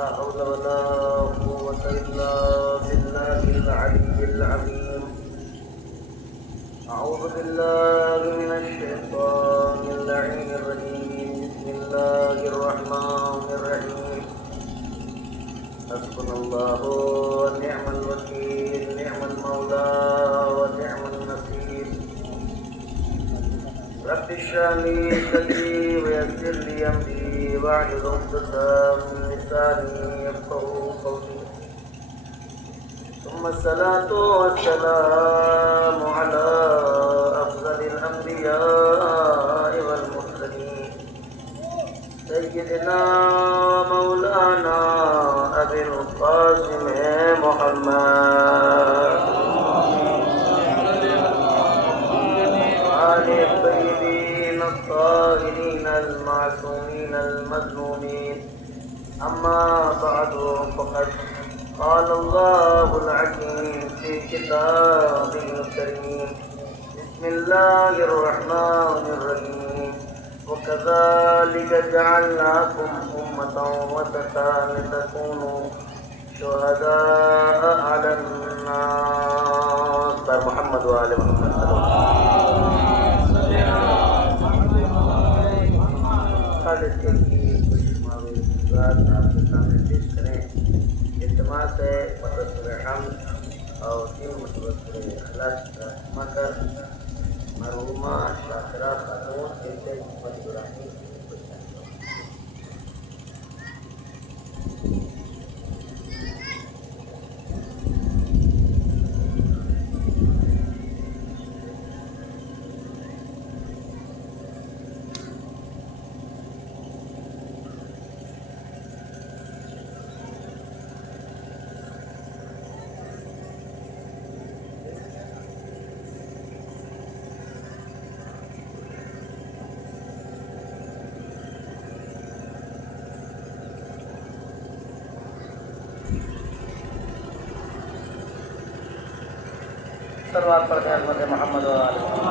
لا حول ولا قوة إلا بالله العلي العظيم. أعوذ بالله من الشيطان اللعين الرجيم. بسم الله الرحمن الرحيم. حسبنا الله ونعم الوكيل، نعم المولى ونعم النصير. رب اشرح لي صدري ويسر لي أمري واحلل عقدة من لساني يفقهوا قولي. ثم الصلاة والسلام على أفضل الأنبياء والمرسلين سيدنا مولانا أبي القاسم محمد وآل الطيبين الطاهرين المعصومين المظلومين. أما بعد فقد قال الله العظيم في كتابه الكريم. بسم الله الرحمن الرحيم. وكذلك جعلناكم أمة وسطا لتكونوا شهداء على الناس. محمد وآل محمد صلی اللہ علیہ وسلم. التماس ہے مدثر حمد اور تین مدثر اخلاص کا مکر مرحومہ شاکرہ خاتون بنت محمد ابراہیم. صلوات پڑھتے ہیں حضرت محمد و آل محمد.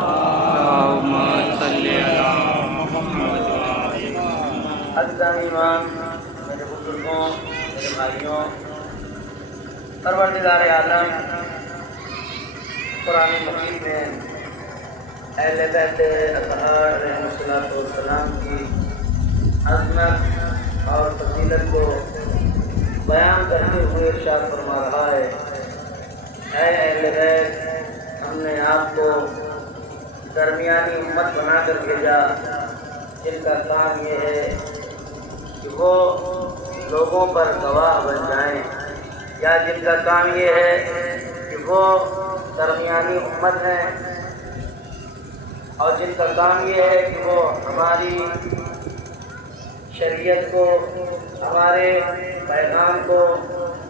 اللہم صلی علی محمد. عزیزان ایمان، میرے بزرگوں، میرے بھائیوں، پروردگار عالم قرآن مجید میں اہل بیت اطہار علیہ السلام کی عظمت اور فضیلت کو بیان کرتے ہوئے ارشاد فرما رہا ہے: اے اہل بیت، ہم نے آپ کو درمیانی امت بنا کر بھیجا جن کا کام یہ ہے کہ وہ لوگوں پر گواہ بن جائیں، یا جن کا کام یہ ہے کہ وہ درمیانی امت ہیں، اور جن کا کام یہ ہے کہ وہ ہماری شریعت کو، ہمارے پیغام کو،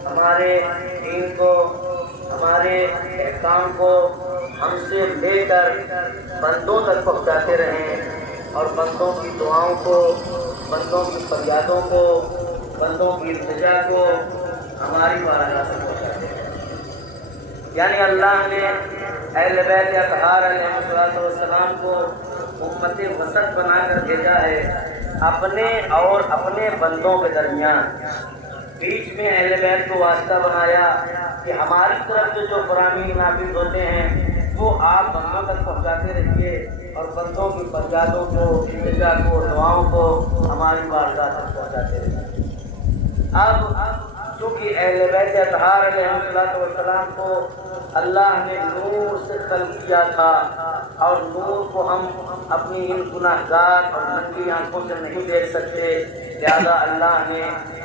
ہمارے دین کو، ہمارے احکام کو ہم سے لے کر بندوں تک پہنچاتے رہیں، اور بندوں کی دعاؤں کو، بندوں کی فریادوں کو، بندوں کی التجا کو ہماری بارگاہ تک پہنچاتے رہیں. یعنی اللہ نے اہل بیت اطہار علیہ السلام کو امت وسط بنا کر بھیجا ہے اپنے اور اپنے بندوں کے درمیان. بیچ میں اہل بیت کو واسطہ بنایا کہ ہماری طرف سے جو فرامین نافذ ہوتے ہیں وہ آپ بندوں تک پہنچاتے رہیے، اور بندوں کی فریادوں کو، التجا کو، دعاؤں کو ہماری بارگاہ تک پہنچاتے رہیے. اب چونکہ اہل بیت اطہار علیہ السلام کو اللہ نے نور سے خلق کیا تھا، اور نور کو ہم اپنی ان گناہ گار اور ننگی آنکھوں سے نہیں دیکھ سکتے، لہذا اللہ نے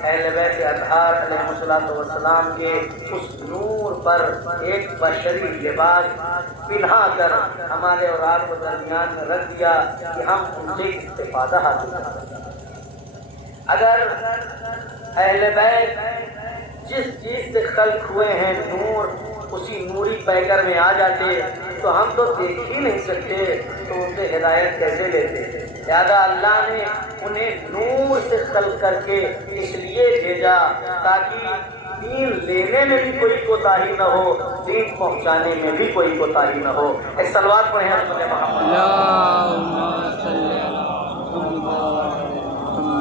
اہل بیت اطہار علیہ السلام کے اس نور پر ایک بشری لباس پہنا کر ہمارے اور آپ کو درمیان میں رکھ دیا کہ ہم ان سے استفادہ حاصل کر سکیں. اگر اہل بیت جس چیز سے خلق ہوئے ہیں نور اسی نوری پیکر میں آ جاتے تو ہم تو دیکھ ہی نہیں سکتے، تو ان سے ہدایت کیسے لیتے؟ لہذا اللہ نے انہیں نور سے خلق کر کے اس لیے بھیجا تاکہ دین لینے میں بھی کوئی کوتاہی نہ ہو، دین پہنچانے میں بھی کوئی کوتاہی نہ ہو. اس صلوات پڑھیں حضرت محمد. اللہم صلی علی محمد.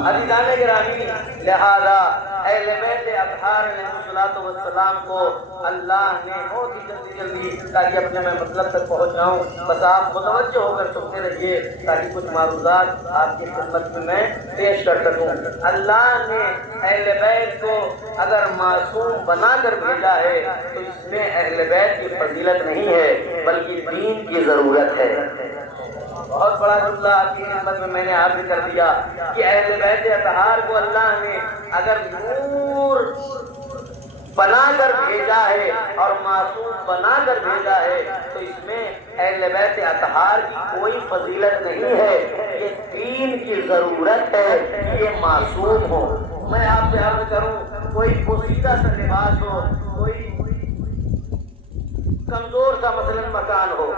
عزیزان گرامی، لہذا اہل بیت اطہار علیہ الصلوۃ والسلام کو اللہ نے بہت ہی جلدی تاکہ اپنے میں مطلب تک پہنچ جاؤں، بس آپ متوجہ ہو کر سنتے رہیے تاکہ کچھ معروضات آپ کی خدمت میں پیش کر سکوں۔ اللہ نے اہل بیت کو اگر معصوم بنا کر بھیجا ہے تو اس میں اہل بیت کی فضیلت نہیں ہے بلکہ دین کی ضرورت ہے۔ بہت بڑا جملہ آپ کی خدمت میں نے عرض کر دیا کہ اہل بیت اطہار کو اللہ نے اگر نور بنا کر بھیجا ہے اور معصوم بنا کر بھیجا ہے تو اس میں اہل بیت اطہار کی کوئی فضیلت نہیں ہے، یہ دین کی ضرورت ہے کہ یہ معصوم ہو۔ میں آپ سے عرض کروں، کوئی پوشیدہ سا لباس ہو، کوئی کمزور سا مثلا مکان ہو،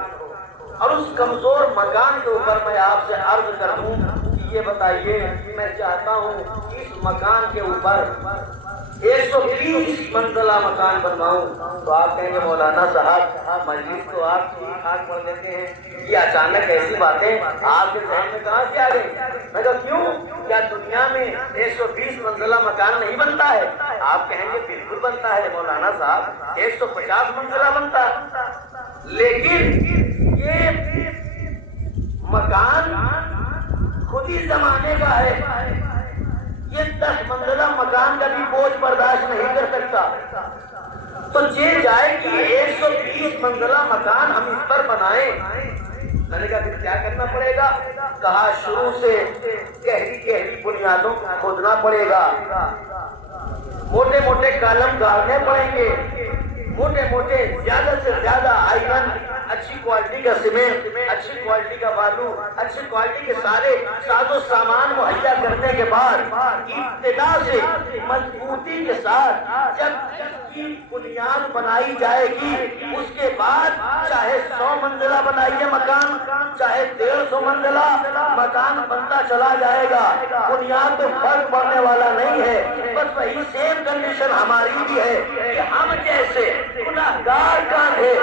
اور اس کمزور مکان کے اوپر میں آپ سے عرض کر دوں کہ یہ بتائیے میں چاہتا ہوں کہ اس مکان کے اوپر 120 منزلہ مکان بنواؤں، تو آپ کہیں گے مولانا صاحب مجلس تو آپ ٹھیک ٹھاک پڑھ لیتے ہیں، یہ اچانک ایسی باتیں آپ کے ذہن میں کہاں سے آ گئی؟ میں کہا کیوں؟ کیا دنیا میں 120 منزلہ مکان نہیں بنتا ہے؟ آپ کہیں گے بالکل بنتا ہے مولانا صاحب، 150 منزلہ بنتا ہے، لیکن یہ مکان خود ہی زمانے کا ہے، یہ 10 منزلہ مکان کا بھی بوجھ برداشت نہیں کر سکتا، تو یہ جائے کہ 120 منزلہ مکان ہم اس پر بنائیں۔ میں نے کہا پھر کیا کرنا پڑے گا؟ کہا شروع سے گہری بنیادوں کو کھودنا پڑے گا، موٹے موٹے کالم گاڑنے پڑیں گے، موٹے زیادہ سے زیادہ آئرن، اچھی کوالٹی کا سیمنٹ، اچھی کوالٹی کا بالو، اچھی کوالٹی کے سارے ساز و سامان مہیا کرنے کے بعد ابتدا سے مضبوطی کے ساتھ جب اس کی بنیاد بنائی جائے گی، اس کے بعد چاہے 100 منزلہ بنائیے مکان، چاہے 150 منزلہ مکان بنتا چلا جائے گا، بنیاد میں فرق پڑنے والا نہیں ہے۔ بس وہی سیم کنڈیشن ہماری بھی ہے کہ ہم جیسے گناہگار کاندھے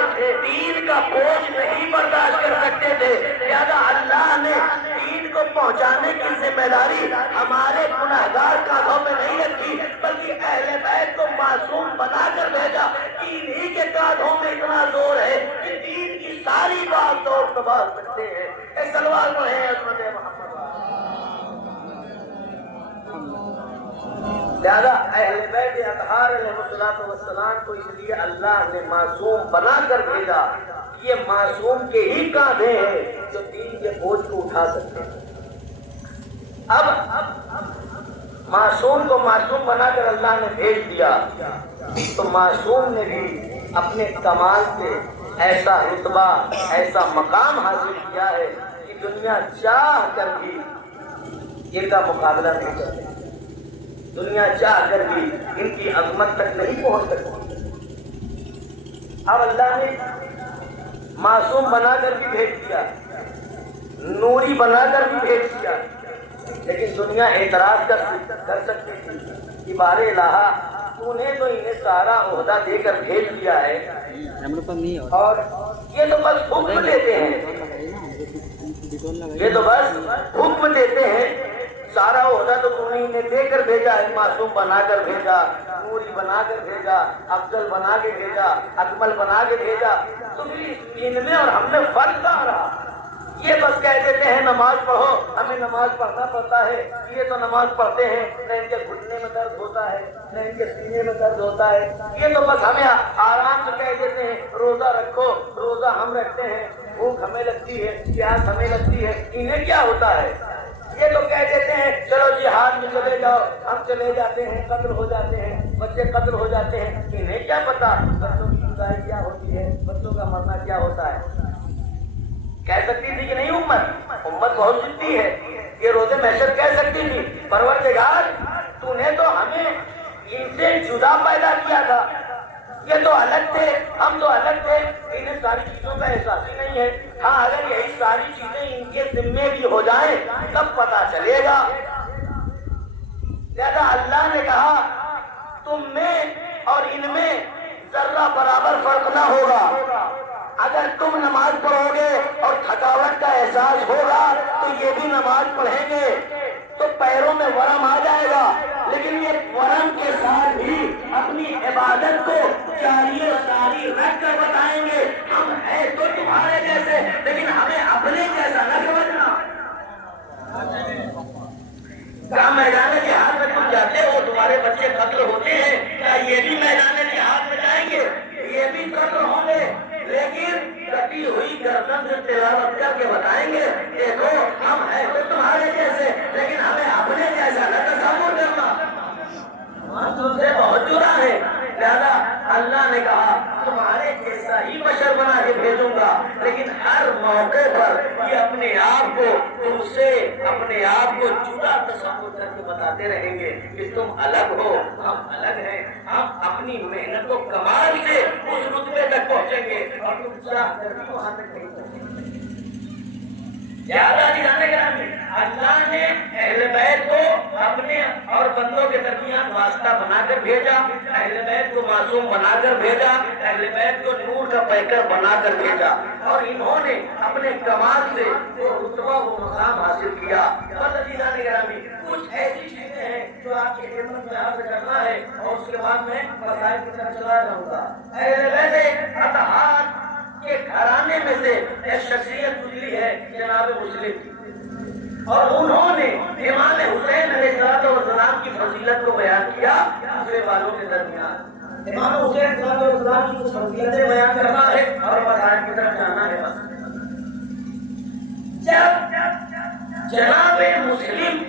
دین کا بوجھ نہیں برداشت کر سکتے تھے، لہذا اللہ نے دین کو پہنچانے کی ذمہ داری ہمارے گناہگار کاندھوں میں نہیں رکھی، بلکہ اہل بیت کو معصوم بنا کر بھیجا۔ انہی کے کاندھوں میں اتنا زور ہے کہ دین کی ساری بات توڑ سنبھال سکتے ہیں۔ اے سلوات پڑھیں عظمت محمد۔ لہذا اہل بیت اطہار علیہ الصلوۃ والسلام کو اس لیے اللہ نے معصوم بنا کر بھیجا کہ یہ معصوم کے ہی کاندھے ہیں جو دین کے بوجھ کو اٹھا سکتے ہیں۔ اب معصوم کو معصوم بنا کر اللہ نے بھیج دیا تو معصوم نے بھی اپنے کمال سے ایسا رتبہ، ایسا مقام حاصل کیا ہے کہ دنیا چاہ کر بھی ان کا مقابلہ نہیں کر سکتی، دنیا چاہ کر بھی ان کی عظمت تک نہیں پہنچ سکتی۔ اب اللہ نے معصوم بنا کر بھی بھیج دیا، نوری بنا کر بھی بھیج دیا، لیکن دنیا اعتراض کر سکتی تھی کہ بار الہ تو نے تو انہیں سارا عہدہ دے کر بھیج دیا ہے اور یہ تو بس حکم دیتے ہیں، یہ تو بس حکم دیتے ہیں، سارا عہدہ تو تم نے انہیں دے کر بھیجا ہے، معصوم بنا کر بھیجا، نوری بنا کر بھیجا، افضل بنا کے بھیجا، اکمل بنا کے بھیجا، تو پھر ان میں اور ہم میں فرق کہاں رہا؟ یہ بس کہہ دیتے ہیں نماز پڑھو، ہمیں نماز پڑھنا پڑتا ہے، یہ تو نماز پڑھتے ہیں، نہ ان کے گھٹنے میں درد ہوتا ہے، نہ ان کے سینے میں درد ہوتا ہے، یہ تو بس ہمیں آرام سے کہہ دیتے ہیں روزہ رکھو، روزہ ہم رکھتے ہیں، بھوک ہمیں لگتی ہے، پیاس ہمیں لگتی ہے، انہیں کیا ہوتا ہے؟ یہ تو کہہ دیتے ہیں چلو جہاد میں چلے جاؤ، ہم چلے جاتے ہیں، قتل ہو جاتے ہیں، بچے قتل ہو جاتے ہیں، انہیں کیا پتا بچوں کی جدائی کیا ہوتی ہے، بچوں کا مرنا کیا ہوتا ہے؟ کہہ سکتی تھی کہ نہیں امت بہت ضدی ہے، یہ روزے محشر کہہ سکتی تھی پروردگار تو نے تو ہمیں ان سے جدا پیدا کیا تھا، یہ تو الگ تھے، ہم تو الگ تھے، انہیں ساری چیزوں کا احساس ہی نہیں ہے۔ ہاں اگر یہی ساری چیزیں ان کے ذمے بھی ہو جائیں تب پتا چلے گا۔ لہذا اللہ نے کہا تم میں اور ان میں ذرہ برابر فرق نہ ہوگا، اگر تم نماز پڑھو گے اور تھکاوٹ کا احساس ہوگا تو یہ بھی نماز پڑھیں گے تو پیروں میں ورم آ جائے گا، لیکن یہ قرآن کے ساتھ بھی اپنی عبادت کو جاری و ساری رکھ کر بتائیں گے ہم ہیں تو تمہارے جیسے لیکن ہمیں اپنے جیسا نہ سمجھنا۔ کیا میدان جہاد میں تم جاتے ہو تمہارے بچے قتل ہوتے ہیں، کیا یہ بھی میدان جہاد میں جائیں گے؟ یہ بھی قتل ہوں گے، لیکن کٹی ہوئی گردن سے تلاوت کر کے بتائیں گے دیکھو ہم ہیں تو تمہارے جیسے لیکن ہمیں اپنے جیسا نہ تصور کرنا۔ تم سے بہت جدا ہے، لہذا اللہ نے کہا تمہارے جیسا ہی بشر بنا کے بھیجوں گا، لیکن ہر موقع پر یہ اپنے آپ کو تم سے اپنے آپ کو جدا تصور کر کے بتاتے رہیں گے کہ تم الگ ہو ہم الگ ہیں، ہم اپنی محنت و کمال سے اس رتبے تک پہنچیں گے اور تم چاہ کر بھی وہاں تک نہیں پہنچیں گے۔ زیادہ جانے کا اللہ نے اہل بیت کو اپنے اور بندوں کے درمیان واسطہ بنا کر بھیجا، اہل بیت کو معصوم بنا کر بھیجا، اہل بیت کو نور کا پیکر بنا کر بھیجا، اور انہوں نے اپنے کمال سے وہ رتبہ و مقام حاصل کیا۔ اور جانے کا کچھ ایسی چیزیں ہیں جو آپ کی خدمت میں آپ سے کرنا ہے اور اس کے بعد میں مسائل کی طرف چلا جاؤں گا۔ اہل بیت اطہار کے گھرانے میں سے ایک شخصیت گزری ہے جناب مسلم کی، اور انہوں نے امام حسین علیہ السلام کی فضیلت کو بیان کیا دوسرے والوں کے درمیان۔ امام حسین علیہ السلام کی کچھ فضیلتیں بیان کرنا ہے اور مسائل کی طرف جانا ہے۔ بس جب جناب مسلم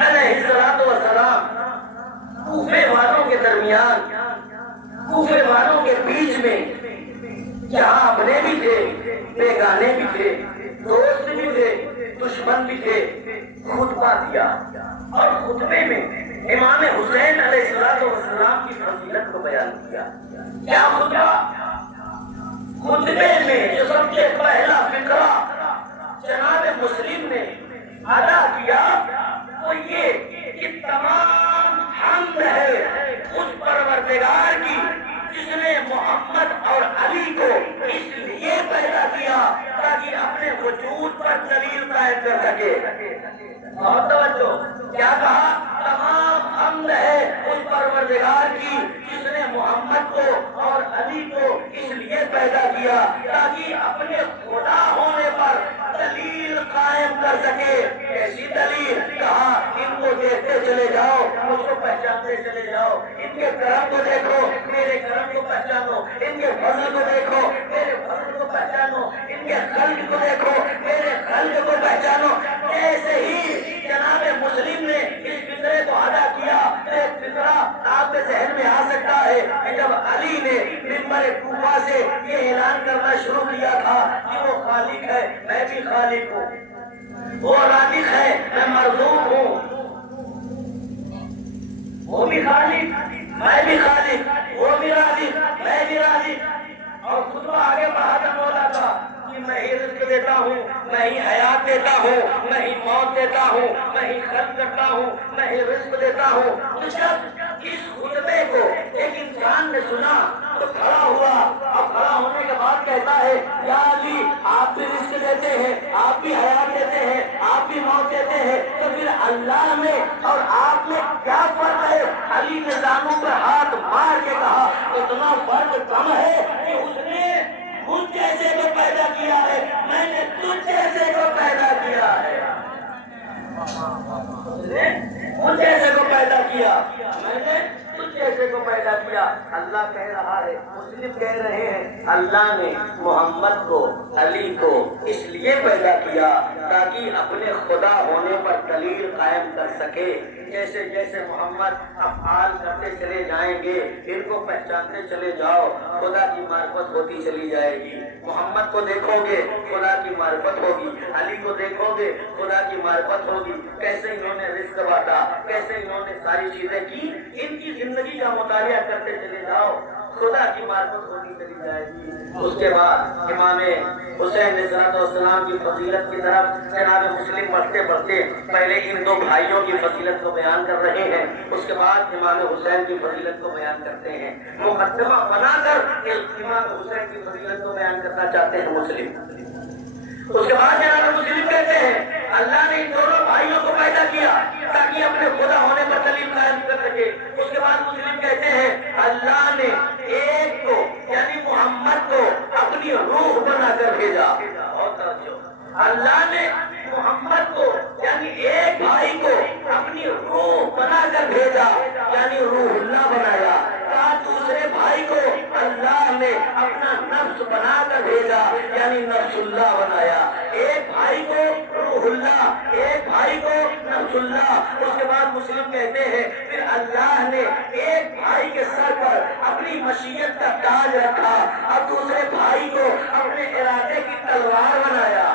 علیہ السلام کوفے والوں کے درمیان کوفے والوں کے بیچ میں جہاں اپنے بھی تھے بیگانے بھی تھے دوست بھی تھے دشمن بھی تھے خطبہ دیا، اور خطبے میں امام حسین علیہ السلام کی فضیلت کو بیان کیا۔ کیا خطبہ؟ خطبے میں جو سب سے پہلا فقرہ جناب مسلم نے ادا کیا وہ یہ کہ تمام حمد ہے اس پروردگار کی جس نے محمد اور علی کو اس لیے پیدا کیا تاکہ اپنے وجود پر دلیل قائم کر سکے۔ بہت توجہ، کیا کہا؟ تمام حمد ہے اس پروردگار کی جس نے محمد کو اور علی کو اس لیے پیدا کیا تاکہ اپنے خدا ہونے پر دلیل قائم کر سکے۔ ایسی دلیل؟ کہا ان کو دیکھتے چلے جاؤ مجھ کو پہچانتے چلے جاؤ، ان کے کرم کو دیکھو میرے کرم کو پہچانو، ان کے فضل کو دیکھو میرے فضل کو پہچانو، ان کے خلق کو دیکھو میرے خلق کو پہچانو۔ ایسے ہی جناب مسلم نے اس فطرے کو ادا کیا۔ ایک فطرہ آپ کے ذہن میں آ سکتا ہے کہ جب علی نے منبر کوفہ سے یہ اعلان کرنا شروع کیا تھا کہ وہ خالق ہے میں بھی خالق ہوں، وہ رازق ہے میں مرزوق ہوں، وہ بھی خالق میں بھی خالق، وہ بھی رازق میں بھی رازق، اور خطبہ آگے بڑھاتا مولا تھا کہ میں ہی رزق دیتا ہوں، میں ہی حیات دیتا ہوں، میں ہی موت دیتا ہوں، میں ہی خلق کرتا ہوں، میں ہی رزق دیتا ہوں۔ تو جب اس خطبے کو ایک انسان نے سنا تو کھڑا ہوا، اور کھڑا ہونے کے بعد کہتا ہے یا علی آپ بھی رزق دیتے ہیں، آپ بھی حیات دیتے ہیں، آپ بھی موت دیتے ہیں، تو پھر اللہ میں اور آپ میں کیا فرق ہے؟ علی نے دانوں پر ہاتھ مار کے کہا اتنا فرق کم ہے کہ اس نے مجھ جیسے کو پیدا کیا ہے، میں نے تجھ جیسے کو پیدا کیا ہے، مجھ جیسے کو پیدا کیا، میں نے تجھ جیسے کو پیدا کیا۔ اللہ کہہ رہا ہے، مسلم کہہ رہے ہیں اللہ نے محمد کو علی کو اس لیے پیدا کیا تاکہ اپنے خدا ہونے پر دلیل قائم کر سکے۔ جیسے جیسے محمد افعال کرتے چلے جائیں گے ان کو پہچانتے چلے جاؤ خدا کی معرفت ہوتی چلی جائے گی۔ محمد کو دیکھو گے خدا کی معرفت ہوگی، علی کو دیکھو گے خدا کی معرفت ہوگی۔ کیسے انہوں نے رزق بانٹا، کیسے انہوں نے ساری چیزیں کی، ان کی زندگی کا مطالعہ کرتے چلے جاؤ خدا کی معرفت ہوتی چلی جائے گی۔ اس کے بعد امام حسین علیہ السلام کی فضیلت کی طرف جناب مسلم بڑھتے بڑھتے پہلے ان دو بھائیوں کی فضیلت کو بیان کر رہے ہیں، اس کے بعد امام حسین کی فضیلت کو بیان کرتے ہیں۔ مقدمہ بنا کر امام حسین کی فضیلت کو بیان کرنا چاہتے ہیں مسلم۔ اس کے بعد جناب مسلم کہتے ہیں اللہ نے ان دونوں بھائیوں کو پیدا کیا تاکہ اپنے خدا ہونے پر دلیل قائم کر سکے۔ اس کے بعد مسلم کہتے ہیں اللہ نے ایک کو یعنی محمد کو اپنی روح بنا کر بھیجا۔ اور توجہ، اللہ نے محمد کو یعنی ایک بھائی کو اپنی روح بنا کر بھیجا یعنی روح اللہ بنایا۔ دوسرے بھائی کو اللہ نے اپنا نفس بنا کر بھیجا یعنی نفس اللہ بنایا۔ ایک بھائی کو روح اللہ، ایک بھائی کو نفس اللہ۔ اس کے بعد مسلم کہتے ہیں پھر اللہ نے ایک بھائی کے سر پر اپنی مشیت کا تاج رکھا اور دوسرے بھائی کو اپنے ارادے کی تلوار بنایا۔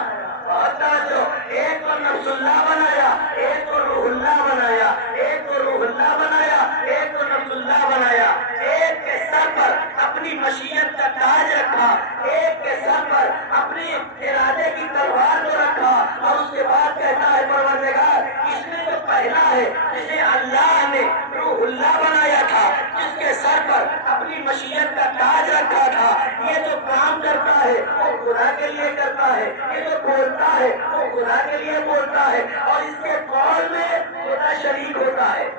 جو ایک کو نفس اللہ بنایا، ایک کو روح اللہ بنایا، ایک کو روح اللہ بنایا، ایک کو نفس اللہ بنایا۔ ایک کے سر پر اپنی مشیت کا تاج رکھا، ایک کے سر پر اپنی ارادے کی تلوار کو رکھا اور اس کے بعد کہتا ہے پروردگار اس میں جو پہلا ہے جسے اللہ نے روح اللہ بنایا تھا، جس کے سر پر اپنی مشیت کا تاج رکھا تھا، یہ جو کام کرتا ہے وہ خدا کے لیے کرتا ہے، یہ جو بولتا ہے وہ خدا کے لیے بولتا ہے اور اس کے قول میں خدا شریک ہوتا ہے۔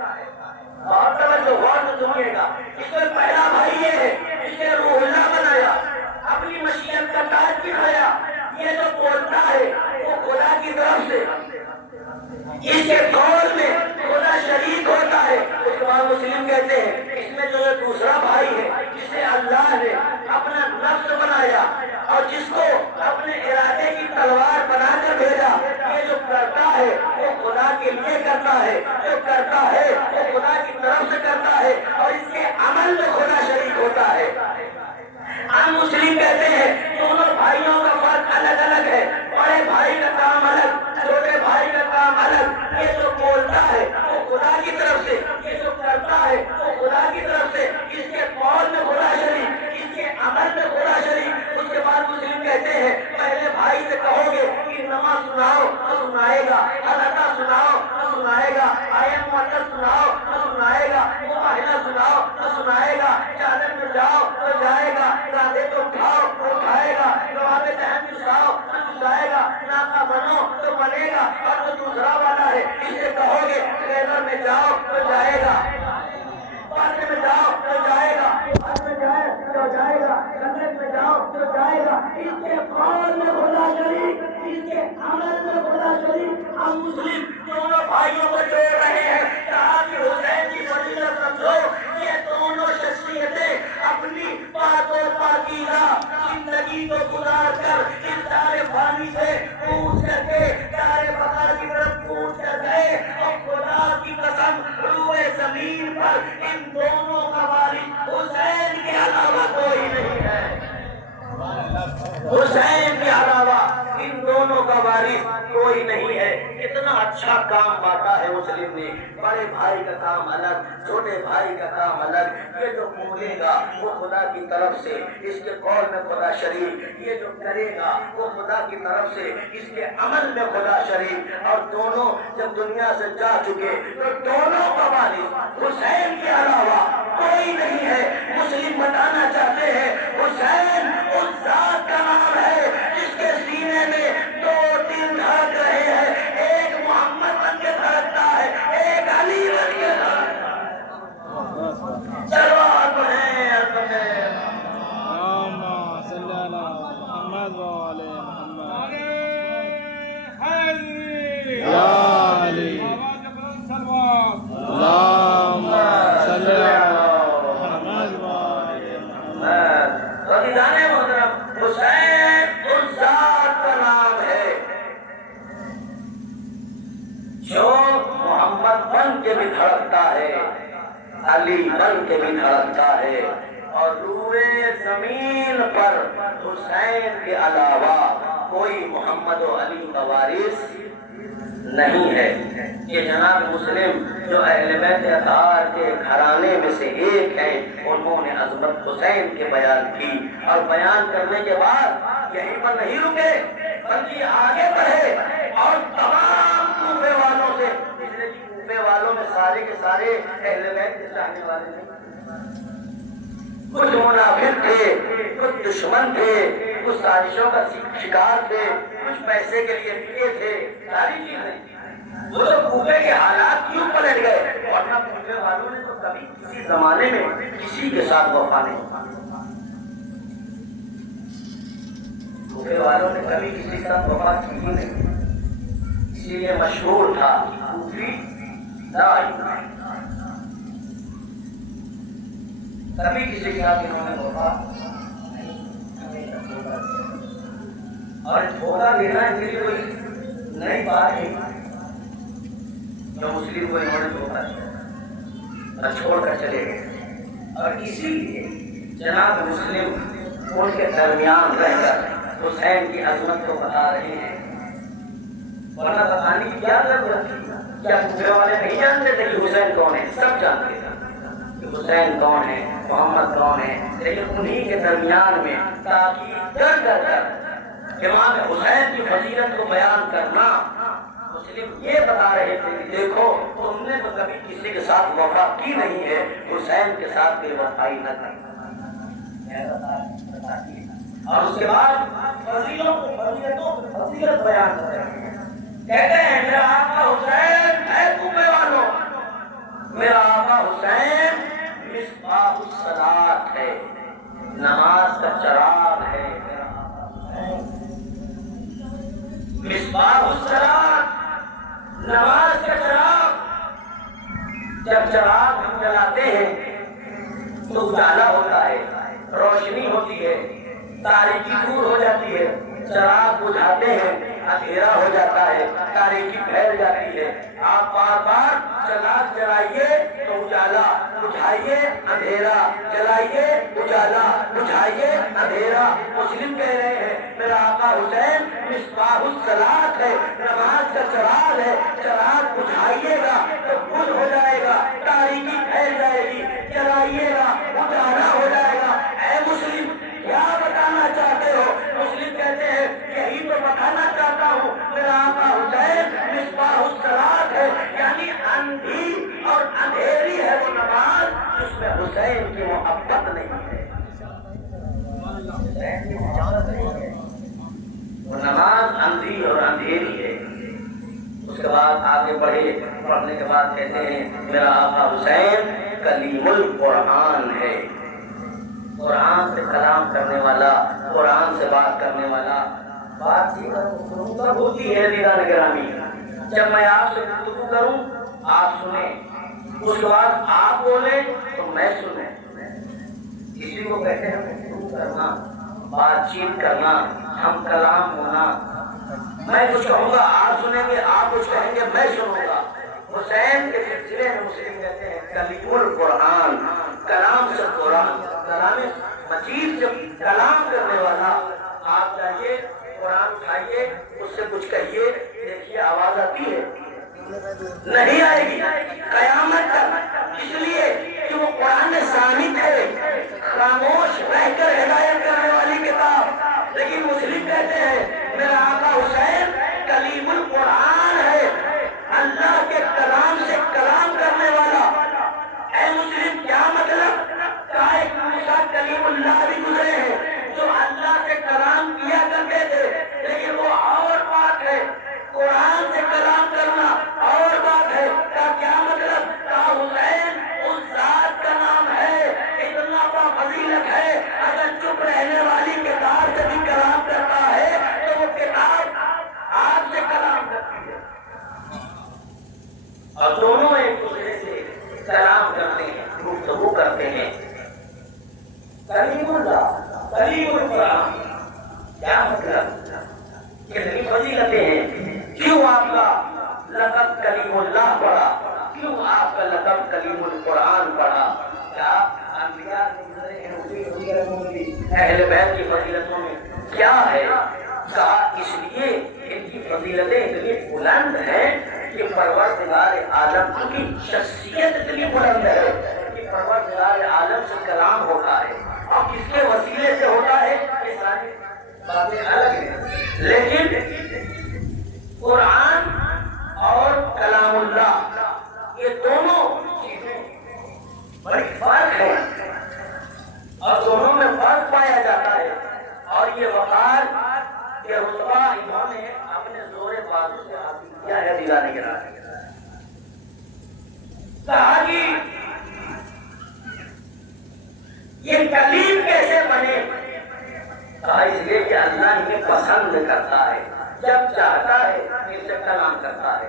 اور توجہ غور سے سنیے گا، اس میں پہلا بھائی یہ ہے جس نے روح اللہ بنایا، اپنی مشیت کا تاج بٹھایا، یہ جو بولتا ہے وہ خدا کی طرف سے، اس کے قول میں خدا شریک ہوتا ہے۔ اس کے بعد مسلم کہتے ہیں اس میں جو دوسرا بھائی ہے جسے اللہ نے اپنا نفس بنایا اور جس کو اپنے ارادے کی تلوار بنا کر بھیجا، یہ جو کرتا ہے وہ خدا کے لیے کرتا ہے، جو کرتا ہے وہ خدا کی طرف سے کرتا ہے اور اس کے عمل میں خدا شریک ہوتا ہے۔ ہم مسلم کہتے ہیں دونوں بھائیوں کا فرق الگ الگ ہے، بڑے بھائی کا کام الگ، چھوٹے بھائی کا کام الگ۔ یہ جو بولتا ہے وہ خدا کی طرف سے، یہ جو کرتا ہے وہ خدا کی طرف سے، اس کے قول میں خدا شریک، اس کے عمل میں خدا شریک۔ اس کے بعد مسلم کہتے ہیں پہلے بھائی سے کہو گے کہ نماز سناؤ تو سنائے گا، الادہ سناؤ تو سنائے گا، آیت مقدس سناؤ تو سنائے گا، مباہلہ سناؤ تو سنائے گا، چادر میں جاؤ تو جائے گا، راندے تو اٹھاؤ تو اٹھائے گا، جواب دہن چساؤ تو چسائے گا، ناکا بنو تو بنے گا۔ اور جو دوسرا والا ہے اسے کہو گے ٹریلر میں جاؤ تو جائے گا، پارک میں جاؤ تو جائے گا، میں جائے تو جائے گا، جنت میں جاؤ تو جائے گا۔ اس کے قول میں خدا شریک، اس کے عمل میں خدا شریک۔ ہم مسلم دونوں بھائیوں کو جوڑ رہے ہیں، کہا کہ حسین کی فضیلت سمجھو، یہ دونوں شخصیتیں اپنی پاک و پاکیزہ زندگی کو گزار کر اس دار فانی سے کوچ کر کے دار بقا کی طرف کوچ کر گئے اور خدا کی قسم روئے زمین پر ان دونوں کا وارث حسین کے علاوہ کوئی نہیں ہے، حسین کے علاوہ ان دونوں کا وارث کوئی نہیں ہے۔ کتنا اچھا کام بانٹا ہے مسلم نے، بڑے بھائی کا کام الگ، چھوٹے بھائی کا کام الگ۔ یہ جو بولے گا وہ خدا کی طرف سے، اس کے قول میں خدا شریک، یہ جو کرے گا وہ خدا کی طرف سے، اس کے عمل میں خدا شریک۔ اور دونوں جب دنیا سے جا چکے تو دونوں کا وارث حسین کے علاوہ کوئی نہیں ہے۔ مسلم بتانا چاہتے ہیں حسین اس ذات کا نام ہے جس کے سینے میں دو دل دھڑک رہے ہیں، ایک محمد بن کے دھڑکتا ہے، ایک علی بن کے دھڑکتا ہے۔ چلو آپ ہیں اللهم صل على محمد وعلى محمد يا علي اللهم صل على محمد وعلى محمد۔ عزیزان محترم، حسین اس ذات کا نام ہے جو محمد بن کے بھی دھڑکتا ہے، علی بن کے بھی دھڑکتا ہے، اور روئے زمین پر حسین کے علاوہ کوئی محمد و علی کا وارث نہیں ہے۔ یہ جناب مسلم جو اہل بیت اطہار کے گھرانے میں سے ایک ہیں، انہوں نے عظمت حسین کے بیان کی، اور بیان کرنے کے بعد یہیں پر نہیں رکے بلکہ آگے بڑھے اور تمام کوفے والوں سے، اس لیے کوفے والوں میں سارے کے سارے اہل بیت کے چاہنے والے نہیں، کچھ منافق تھے، کچھ دشمن تھے، کچھ سازشوں کا شکار تھے، کچھ پیسے کے لیے بکے تھے، ساری چیزیں وہ تو کوفے کے حالات کیوں پلٹ گئے؟ ورنہ کوفے والوں نے تو کبھی کسی زمانے میں کسی کے ساتھ وفا نہیں، کوفے والوں نے کبھی کسی کے ساتھ وفا کی ہی نہیں، اسی لیے مشہور تھا کوفی لا الہ، کبھی کسی کے ساتھ انہوں نے وفا نہیں، اور دھوکہ دینا ان کے لیے کوئی نئی بات نہیں، جو مسلم کو انہوں نے دھوکہ دیا اور چھوڑ کر چلے گئے، اور اسی لیے جناب مسلم ان کے درمیان رہ کر حسین کی عظمت کو بتا رہے ہیں، ورنہ بتانے کی کیا ضرورت تھی؟ کیا کوفے والے نہیں جانتے تھے کہ حسین کون ہے؟ سب جانتے تھے کہ حسین کون ہے، محمد کون ہے، لیکن انہی کے درمیان میں تاکید کر کر کر امام حسین کی فضیلت کو بیان کرنا، مسلم یہ بتا رہے تھے کہ دیکھو تم نے تو کبھی کسی کے ساتھ وفا کی نہیں ہے، حسین کے ساتھ بے وفائی نہ کرنا، اور اس کے بعد فضیلتوں فضیلت بیان کر رہے ہیں، کہتے ہیں میرا آقا حسین ہے کوفے والوں، میرا آقا حسین مصباح الصلاۃ ہے، نماز کا چراغ ہے، میرا آقا حسین مصباح الصلاۃ، نماز کا چراغ، جب چراغ ہم جلاتے ہیں تو اجالا ہوتا ہے، روشنی ہوتی ہے، تاریکی دور ہو جاتی ہے، چراغ بجھاتے ہیں اندھیرا ہو جاتا ہے، تاریکی پھیل جاتی ہے، آپ بار بار چراغ جلائیے تو اجالا، بجھائیے اندھیرا، جلائیے اجالا، بجھائیے اندھیرا، مسلم کہہ رہے ہیں میرا آقا حسین مصباح الصلاۃ ہے، نماز کا چراغ ہے، چراغ بجھائیے گا تو بجھ ہو جائے گا، تاریکی پھیل جائے گی، جلائیے گا اجالا ہو جائے گا، اے مسلم کیا بتانا چاہتے ہو؟ مسلم کہتے ہیں یہی تو بتانا چاہتا ہوں، میرا آقا حسین مصباح الصلاۃ ہے، یعنی اندھی اور اندھیری ہے وہ نماز جس میں حسین کی محبت نہیں ہے، حسین کی محبت نہیں ہے، وہ نماز اندھی اور اندھیری ہے۔ اس کے بعد آگے بڑھے، پڑھنے کے بعد کہتے ہیں میرا آقا حسین کلیم القرآن ہے، قرآن سے کلام کرنے والا، قرآن سے بات کرنے والا، بات گفتگو کب ہوتی ہے دیدار گرامی؟ جب میں آپ سے گفتگو کروں آپ سنیں، اس کے بعد آپ بولیں تو میں سنیں، اسی کو کہتے ہیں گفتگو کرنا، بات چیت کرنا، ہم کلام ہونا، میں کچھ کہوں گا آپ سنیں گے، آپ کچھ کہیں گے میں سنوں گا۔ حسین کے سلسلے میں مسلم کہتے ہیں کلیم القرآن، کلام سے قرآن، کلام مجید سے کلام کرنے والا، آپ جائیے قرآن اٹھائیے اس سے کچھ کہیے، دیکھیے آواز آتی ہے؟ نہیں آئے گی قیامت تک، اس لیے کہ وہ قرآن ثابت ہے، خاموش رہ کر ہدایت کرنے والی کتاب، لیکن مسلم کہتے ہیں میرا آقا حسین کلیم القرآن ہے، اللہ کے کلام سے کلام کرنے والا۔ اے مسلم کیا مطلب؟ کہا ایک موسیٰ کلیم اللہ بھی گزرے ہیں جو اللہ سے کلام کیا کرتے تھے، لیکن وہ اور بات ہے، قرآن سے کلام کرنا اور بات ہے۔ کیا مطلب؟ کہا حسین اس ذات کا نام ہے، اتنا بڑا فضیلت ہے، اگر چپ رہنے والی کتاب سے بھی کلام کرتا ہے تو وہ کتاب آپ سے کلام کرتی ہے، اور دونوں ایک دوسرے سے کلام کرتے ہیں، گفتگو کرتے ہیں۔ کلیم اللہ، کلیم القرآن، کیا مطلب؟ کتنی فضیلتیں ہیں، کیوں آپ کا لقب کلیم اللہ پڑا، کیوں آپ کا لقب کلیم القرآن پڑا؟ کیا انبیاء اہل بیت کی فضیلتوں میں کیا ہے؟ کہا اس لیے ان کی فضیلتیں اتنی بلند ہیں کہ پروردگار عالم کی شخصیت اتنی بلند ہے کہ پروردگار عالم سے کلام ہوتا ہے، اور کس کے وسیلے سے ہوتا ہے یہ ساری باتیں الگ ہیں، لیکن قرآن اور کلام اللہ یہ دونوں چیزیں بڑی فرق ہے، اور دونوں میں فرق پایا جاتا ہے، اور یہ وقار یہ رتبہ انہوں نے اپنے زور بازو سے حاصل کیا ہے دیدار گرامی۔ یہ کلیم کیسے بنے؟ کہا اس لیے کہ اللہ انہیں پسند کرتا ہے، جب چاہتا ہے ان سے کلام کرتا ہے۔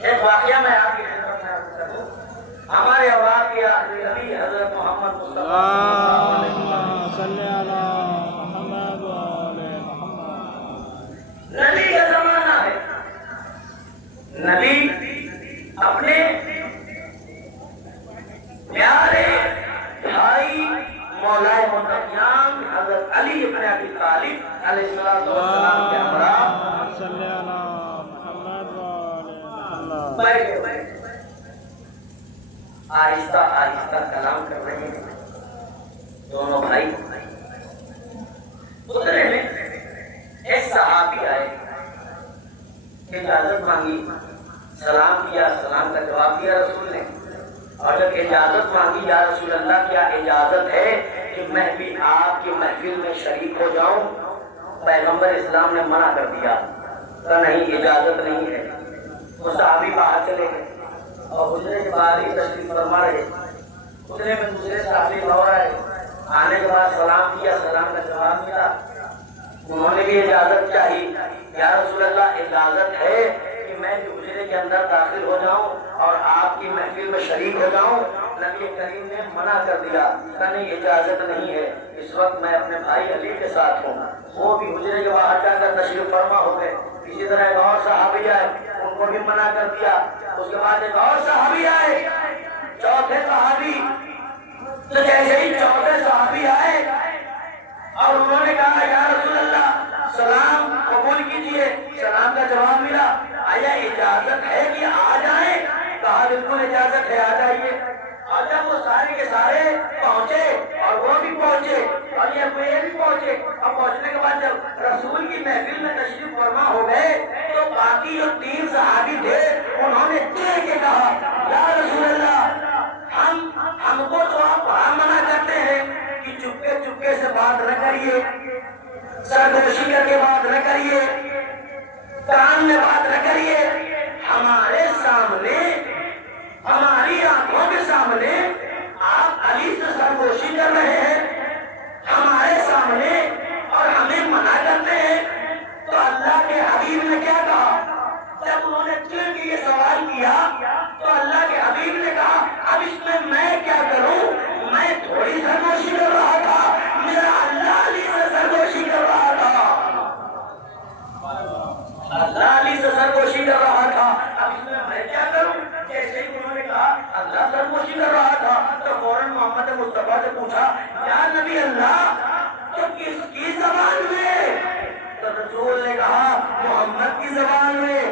ایک واقعہ میں آپ کی خدمت میں عرض کروں، ہمارے واقعہ نبی حضرت محمد مصطفیٰ اللهم صل على محمد وآل محمد۔ نبی کا زمانہ ہے، نبی اپنے پیارے بھائی مولا متقیان حضرت علی ابن ابی طالب علیہ السلام کے ہمراہ اللهم صل على محمد وآل محمد۔ بیٹھے ہوئے آہستہ آہستہ کلام کر رہے ہیں دونوں بھائی۔ اتنے میں ایک صحابی آئے، اجازت مانگی، سلام کیا، سلام کا جواب دیا رسول نے، اور جب اجازت مانگی یا رسول اللہ کیا اجازت ہے کہ میں بھی آپ کی محفل میں شریک ہو جاؤں؟ پیغمبر اسلام نے منع کر دیا، کہا نہیں اجازت نہیں ہے۔ وہ صحابی باہر چلے گئے اور حجرے کے باہر ہی تشریف فرما رہے۔ اتنے میں دوسرے صحابی اور آئے، آنے کے بعد سلام کیا، سلام کا جواب ملا، انہوں نے بھی اجازت چاہی، یا رسول اللہ اجازت ہے کہ میں بھی حجرے کے اندر داخل ہو جاؤں اور آپ کی محفل میں شریک ہو جاؤں؟ نبی کریم نے منع کر دیا، کہ نہیں اجازت نہیں ہے، اس وقت میں اپنے بھائی علی کے ساتھ ہوں۔ وہ بھی حجرے کے باہر جا کر تشریف فرما ہو گئے۔ اسی طرح ایک اور صحابی آئے، ان کو بھی منع کر دیا۔ اس کے بعد ایک اور صحابی آئے، چوتھے صحابی، تو جیسے ہی چوتھے صحابی آئے اور انہوں نے کہا یا رسول اللہ سلام قبول کیجئے، سلام کا جواب ملا، آیا اجازت ہے کہ آ جائیں؟ کہا بالکل اجازت ہے، آ جائیے۔ اور جب وہ سارے کے سارے پہنچے اور وہ بھی پہنچے اور یہ بھی پہنچے، اور پہنچنے کے بعد جب رسول کی محفل میں تشریف فرما ہو گئے تو باقی جو تین صحابی تھے انہوں نے چڑھ کے کہا یا رسول اللہ ہم کو تو آپ بڑا منع کرتے ہیں کہ چپکے چپکے سے بات نہ کریے، سرگوشی کر کے بات نہ کریے، کان میں بات نہ کریے، ہمارے سامنے ہماری آنکھوں کے سامنے آپ علی سے سرگوشی کر رہے ہیں ہمارے سامنے اور ہمیں منع کرتے ہیں۔ تو اللہ کے حبیب نے کیا کہا؟ جب انہوں نے چڑھ کے یہ سوال کیا تو اللہ کے حبیب نے کہا اب اس میں کیا کروں؟ میں تھوڑی سرگوشی کر رہا تھا، میرا اللہ علی سے سرگوشی کر رہا تھا، اللہ علی سے سرگوشی کر رہا تھا، اب اس میں کیا کروں؟ جیسے ہی انہوں نے کہا اللہ سرگوشی کر رہا تھا تو فوراً محمد مصطفیٰ سے پوچھا یا نبی اللہ تو کس کی زبان میں؟ تو رسول نے کہا محمد کی زبان میں،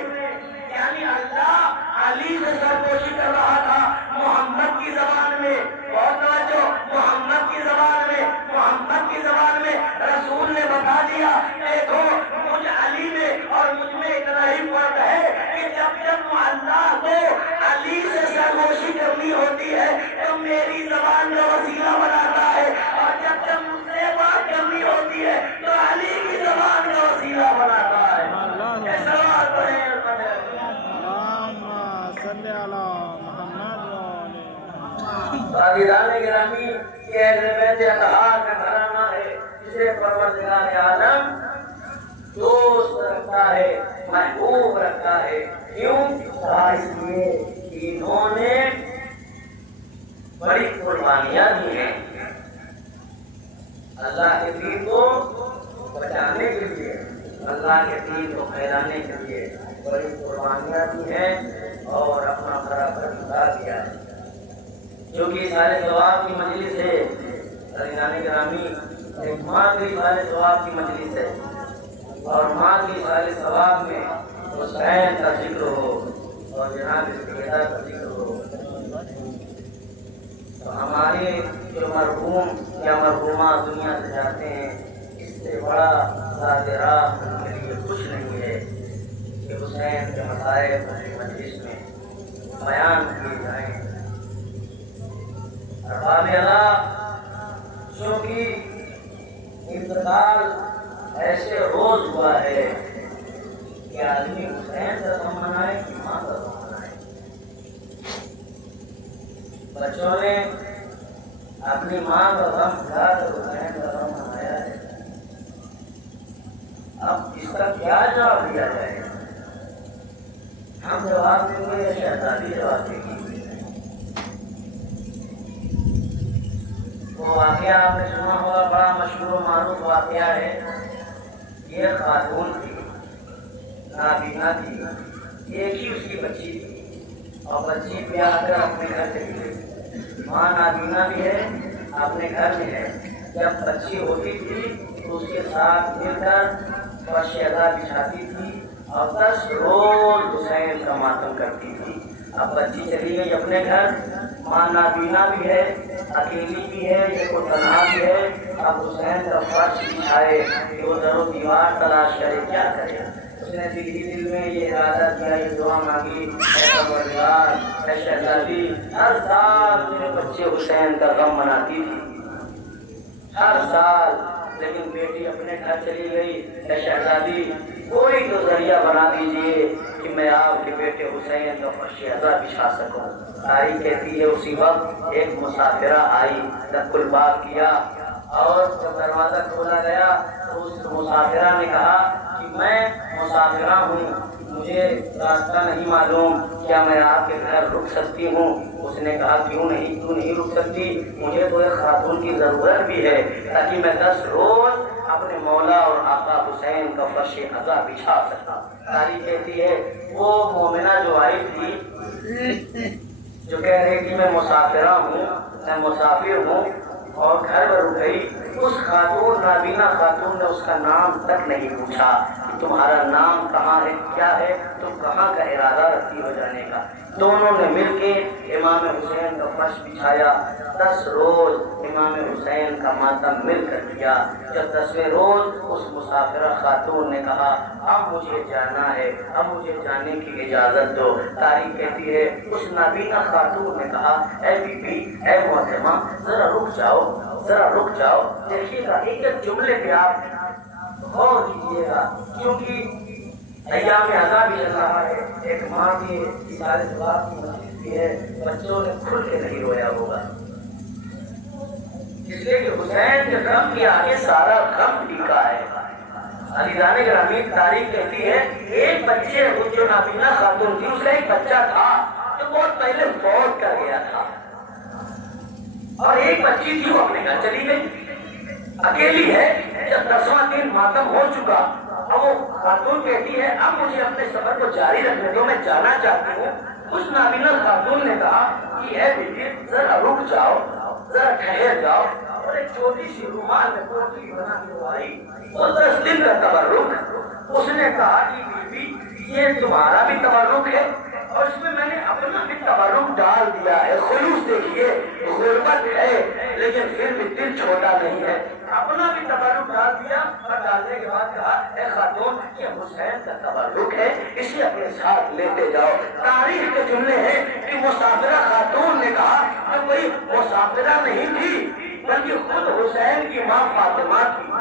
یعنی اللہ علی سے سرگوشی کر رہا تھا محمد کی زبان میں۔ بہت توجہ، محمد کی زبان میں، محمد کی زبان میں رسول نے بتا دیا دیکھو مجھ علی میں اور مجھ میں اتنا ہی فرق ہے کہ جب اللہ کو علی سے سرگوشی کرنی ہوتی ہے تو میری زبان کا وسیلہ بناتا ہے، اور جب مجھ سے بات کرنی ہوتی ہے تو علی کی زبان کا وسیلہ بناتا ہے۔ ایسا بات ہے اللهم صل على محمد وآل محمد۔ عزیزان گرامی، یہ اہل بیت اطہار کا گھرانہ ہے جسے پروردگار عالم دوست رکھتا ہے، محبوب رکھتا ہے۔ کیوں؟ اس لیے کہ انہوں نے بڑی قربانیاں دی ہیں اللہ کے دین کو بچانے کے لیے، اللہ کے دین کو پھیلانے کے لیے بڑی قربانیاں دی ہیں اور اپنا بڑا بڑا دیا ہے۔ جو کہ سارے ثواب کی مجلس ہے، عزیزان گرامی، ایک ماں کی سارے ثواب کی مجلس ہے، اور ماں کی سارے ثواب میں حسین کا ذکر ہو اور جناب سیدہ کا ذکر ہو، تو ہمارے جو مرحوم یا مرحومہ دنیا سے جاتے ہیں اس سے بڑا ذات راہ ان کے لیے کچھ نہیں ہے کہ حسین کے مسائل مجلس میں بیان کیے جائیں۔ ارباب اللہ چونکہ انتقال ایسے روز ہوا ہے کہ آدمی حسین کا غم منائے کہ ماں کا غم منائے۔ بچوں نے اپنی ماں کا غم تھا تو حسین کا غم منایا ہے. اب اس کا کیا جواب دیا جائے؟ ہم جواب دیں گے یا شہزادی جواب دے گی؟ وہ واقعہ آپ نے سنا ہوگا، بڑا مشہور و معروف واقعہ ہے. یہ خاتون تھی، نابینا تھی، ایک ہی اس کی بچی تھی، اور بچی بیاہ کر اپنے گھر چلی گئی. ماں نابینا بھی ہے، اپنے گھر میں ہے. جب بچی ہوتی تھی تو اس کے ساتھ مل کر فرشیدہ بچھاتی تھی اور 10 روز حسین کا ماتم کرتی تھی. اب بچی چلی گئی اپنے گھر، ماں نابینا بھی ہے، اکیلی بھی ہے، یہ کو تنہا بھی ہے. اب حسین کا فرش بچھائے کہ وہ در و دیوار تلاش کرے، کیا کرے؟ اس نے دل میں یہ ارادہ کیا، یہ دعا مانگی، اے پروردگار، اے شہزادی، ہر سال میرے بچے حسین کا غم مناتی تھی، ہر سال، لیکن بیٹی اپنے گھر چلی گئی. اے شہزادی، کوئی تو ذریعہ بنا دیجیے کہ میں آپ کے بیٹے حسین کا فرشیدہ بچھا سکوں. تاریخ کہتی ہے اسی وقت ایک مسافرہ آئی، جب الباب کیا اور جب دروازہ کھولا گیا تو اس مسافرہ نے کہا کہ میں مسافرہ ہوں، مجھے راستہ نہیں معلوم، کیا میں آپ کے گھر رک سکتی ہوں؟ اس نے کہا کیوں نہیں رک سکتی، مجھے تو ایک خاتون کی ضرورت بھی ہے تاکہ میں 10 روز اپنے مولا اور آقا حسین کا فرش عزا بچھا سکا. تاریخ کہتی ہے وہ مومنہ جو آئی تھی، جو کہہ رہی تھی میں مسافرہ ہوں، میں مسافر ہوں، اور گھر میں رک گئی. اس خاتون، نابینا خاتون نے اس کا نام تک نہیں پوچھا کہ تمہارا نام کہاں ہے، کیا ہے، تم کہاں کا ارادہ رکھتی ہو جانے کا. دونوں نے مل کے امام حسین کا فرش بچھایا. 10 روز امام حسین کا ماتم مل کر کیا. جب 10ویں روز اس مسافرہ خاتون نے کہا اب مجھے جانا ہے، اب مجھے جانے کی اجازت دو. تاریخ کہتی ہے اس نابینا خاتون نے کہا اے بی بی، اے محترمہ، ذرا رک جاؤ، ذرا رک جاؤ. دیکھیے گا ایک ایک جملے پہ آپ غور کیجیے گا، کیونکہ ایام عذاب بھی چل رہا ہے. ایک ماں کی سارے جواب کی مجلس بھی ہے، بچوں نے کھل کے نہیں رویا ہوگا، اس لیے کہ حسین کے غم کے آگے سارا غم پھیکا ہے. علیزان گرامی، تاریخ کہتی ہے ایک بچے جو نابینا خاتون تھی، اس کا ایک بچہ تھا جو بہت پہلے فوت کر گیا تھا، اور ایک بچی تھی وہ اپنے گھر چلی گئی، اکیلی ہے. جب 10واں دن ماتم ہو چکا، اب وہ خاتون کہتی ہے اب مجھے اپنے سفر کو جاری رکھنے دو، میں جانا چاہتی ہوں. اس نابینا خاتون نے کہا کہ اے بیٹی ذرا رک جاؤ، ذرا ٹھہر جاؤ. اور ایک چھوٹی سی رومال میں پوٹلی بنا کے وہ آئی، اور 10 دن کا تبرک. اس نے کہا کہ بیوی یہ تمہارا بھی تبرک ہے اور اس میں میں نے اپنا بھی تبرک ڈال دیا ہے. خلوص دیکھیے، غربت ہے لیکن پھر بھی دل چھوٹا نہیں ہے. اپنا بھی تبرک ڈال دیا اور ڈالنے کے بعد کہا اے خاتون یہ حسین کا تبرک ہے، اسے اپنے ساتھ لیتے جاؤ. تاریخ کے جملے ہیں کہ مسافرہ خاتون نے کہا کہ کوئی مسافرہ نہیں تھی بلکہ خود حسین کی ماں فاطمہ تھی،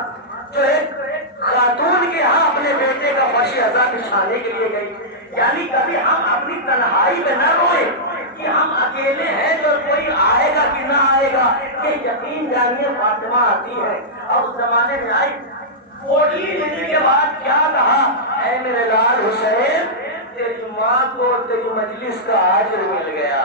جو ایک خاتون کے ہاں اپنے بیٹے کا فرش عزا بچھانے کے لیے گئی. یعنی کبھی ہم اپنی تنہائی میں نہ روئیں کہ ہم اکیلے ہیں جو کوئی آئے گا کہ نہ آئے گا. یہ یقین جانیے فاطمہ آتی ہے اور اس زمانے میں آئی، پوٹلی دینے کے بعد کیا کہا اے میرے لال حسین، تیری ماں کو تیری مجلس کا اجر مل گیا.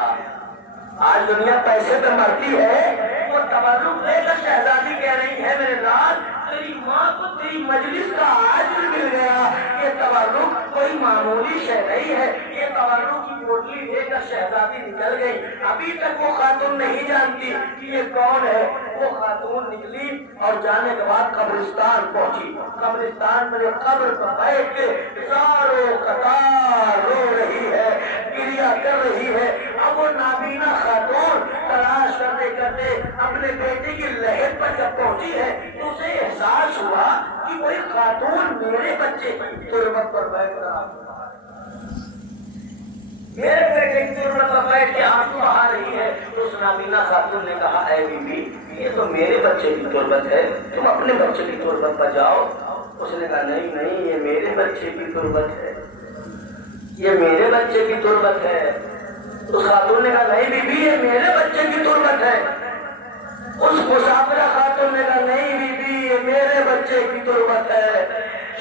آج دنیا پیسے پہ مرتی ہے، وہ تبرک دے کر شہزادی کہہ رہی ہے میرے لال تیری ماں کو تیری مجلس کا اجر مل گیا. یہ تبرک کوئی معمولی شے نہیں ہے. یہ تبرک کی پوٹلی دے کر شہزادی نکل گئی. ابھی تک وہ خاتون نہیں جانتی کہ یہ کون ہے. وہ خاتون نکلی اور جانے کے بعد قبرستان پہنچی. قبرستان میں قبر پر بیٹھ کے زاروں قطار رو رہی ہے، گریا کر رہی ہے. اب وہ نابینا خاتون تلاش کرتے کرتے اپنے بیٹے کی لہر پر جب پہنچی ہے تو اسے احساس ہوا کہ کوئی خاتون میرے بچے کی تربت پر بیٹھ رہا ہے، میرے بیٹے کی تربت پر بیٹھ کے آنسو بہا رہی ہے. تو اس نابینا خاتون نے کہا اے بی بی یہ تو میرے بچے کی تربت ہے، تم اپنے بچے کی تربت پر جاؤ. اس نے کہا نہیں یہ میرے بچے کی تربت ہے، یہ میرے بچے کی تربت ہے. تو خاتون نے کہا نہیں بی بی یہ میرے بچے کی تربت ہے. مسافرہ خاتون نے کہا نہیں بی بی یہ میرے بچے کی تربت ہے۔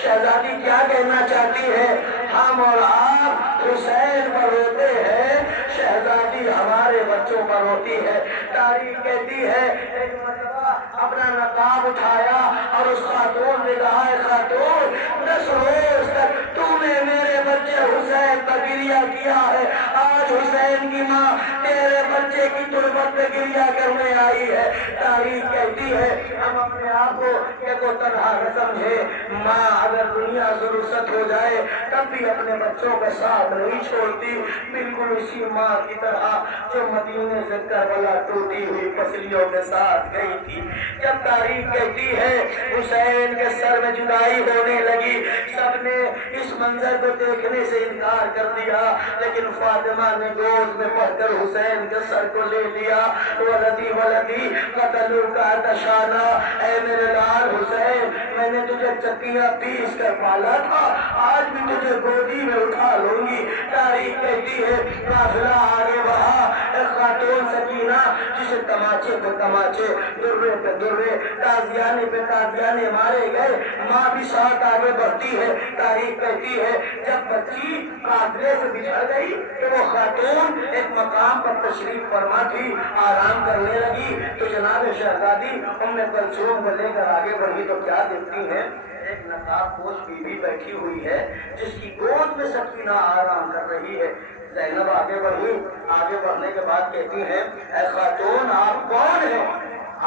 شہزادی کیا کہنا چاہتی ہے؟ ہم اور آپ حسین پر روتے ہیں، شہزادی ہمارے بچوں پر روتی ہے۔ تاریخ کہتی ہے ایک مرتبہ اپنا نقاب اٹھایا اور اس خاتون نے کہا ہے خاتون 10 روز تک تو نے میرے بچے حسین پر گریہ کیا ہے، آج حسین کی ماں تیرے بچے کی تربت پہ گریہ کرنے آئی ہے۔ تاریخ کہتی ہے ہم اپنے آپ کو ایک تنہا نہ سمجھے، ماں اگر دنیا سے رخصت ہو جائے تب بھی اپنے بچوں کا ساتھ نہیں چھوڑتی، بالکل اسی ماں کی طرح جو مدینے سے کربلا ٹوٹی ہوئی پسلیوں کے ساتھ گئی تھی۔ جب تاریخ کہتی ہے حسین کے سر میں جدائی ہونے لگی، سب نے اس منظر کو دیکھنے سے انکار کر دیا، لیکن فاطمہ نے گود میں پڑھ کر حسین کے سر کو لے لیا۔ ولدی ولدی قتلوا کا تشانہ، اے میرے لال حسین میں نے تجھے چکیاں پیس کر پالا تھا، آج بھی تجھے گودی میں اٹھا لوں گی۔ تاریخ کہتی ہے قافلہ آگے بڑھا، ایک خاتون سکینہ جسے تماچے پہ تماچے، درے پہ درے، تازیانے پہ تازیانے مارے گئے، ماں بھی ساتھ آگے بڑھتی ہے۔ تاریخ کہتی ہے جب بچی قافلے سے بچھڑ گئی تو وہ خاتون ایک مقام پر تشریف فرما تھی، آرام کرنے لگی تو جناب شہزادی ام کلثوم کو لے کر آگے بڑھی تو کیا دیکھتی ہیں ایک نقاب پوش بی بی بیٹھی ہوئی ہے جس کی گود میں سکینہ آرام کر رہی ہے۔ زینب آگے بڑھی، آگے بڑھنے کے بعد کہتی ہیں اے خاتون آپ کون ہیں؟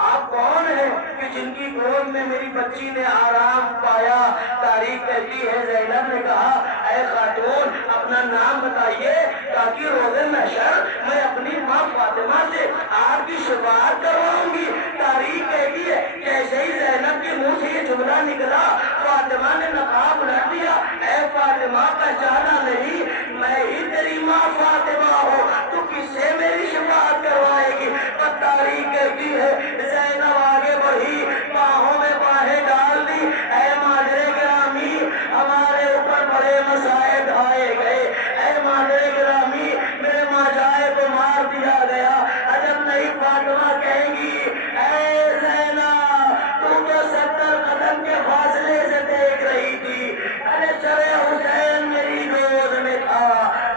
آپ کون ہیں کہ جن کی گود میں میری بچی نے آرام پایا؟ تاریخ کہتی ہے زینب نے کہا اے خاتون اپنا نام بتائیے تاکہ روز محشر میں اپنی ماں فاطمہ سے آپ کی شفاعت کرواؤں گی۔ تاریخ کہتی ہے جیسے ہی زینب کے منہ سے یہ جملہ نکلا فاطمہ نے نقاب الٹ دیا، اے فاطمہ پہچانا نہیں، میں ہی تیری ماں فاطمہ ہوں، تو کس سے میری شفاعت کروائے گی؟ پر تاریخ کہتی ہے زینب آگے بڑھی، باہوں میں باہیں ڈال دی، اے مادر گرامی ہمارے اوپر بڑے مصائب آئے گئے، اے مادر گرامی میرے ماجائے کو مار دیا گیا، عجب نہیں فاطمہ کہیں گی اے زینب تو 70 قدم کے فاصلے سے دیکھ رہی تھی، ارے سر حسین میری گود میں تھا،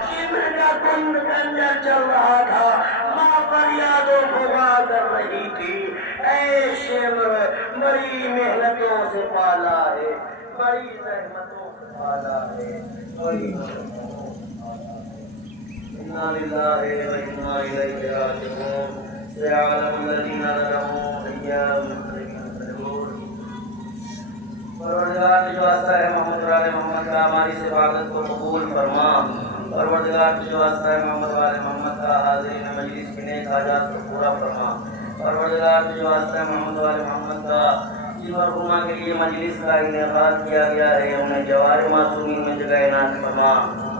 شمر کا کند کنجر چل رہا تھا، ماں فریاد و بھگا کر رہی تھی، اے شمر بڑی محنتوں سے پالا ہے، بڑی زحمتوں سے پالا ہے، بڑی اِنَّا لِلَّهِ وَإِنَّا إِلَيْهِ رَاجِعُونَ سَيَعْلَمُ الَّذِينَ ظَلَمُوا أَيَّ مُنقَلِبٍ يَنقَلِبُونَ۔ پروردگار جو واسطہ ہے محمد وال محمد کا ہماری اس عبادت کو قبول فرما، پروردگار جو واسطہ ہے محمد وال محمد کا حاضرین مجلس کی نیک حاجات کو پورا فرما، پروردگار جو واسطہ ہے محمد وال محمد کا جن مرحومہ کے لیے مجلس کا انعقاد کیا گیا ہے انہیں جوار معصومین میں جگہ عنایت فرما،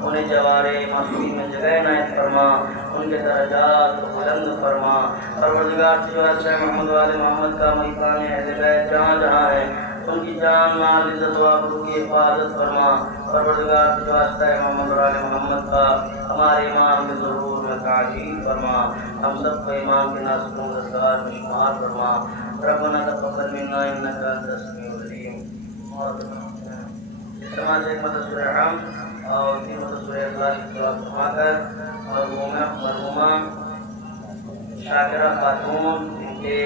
انہیں جوار معصومین میں جگہ عنایت فرما، ان کے درجات کو بلند فرما، پروردگار جو واسطہ ہے محمد وال محمد کا محبان اہل بیت جہاں جہاں ہے ان کی جان مال عزت و آبرو کی حفاظت فرما، پروردگار جو واسطہ ہے محمد وال محمد کا ہمارے امام کے ظہور میں تعجیل فرما، ہم سب کو امام کے ناصروں دستگار میں شمار فرما، ربنا تقبل منا انک انت السمیع العلیم۔ اور اس طرح سے سورہ حمد اور سورہ اخلاص کی تلاوت فرما کر مرحومہ شاکرہ خاتون ان کے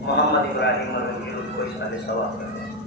محمد ابراہیم اور کو اس طرح ثواب کرتے ہیں۔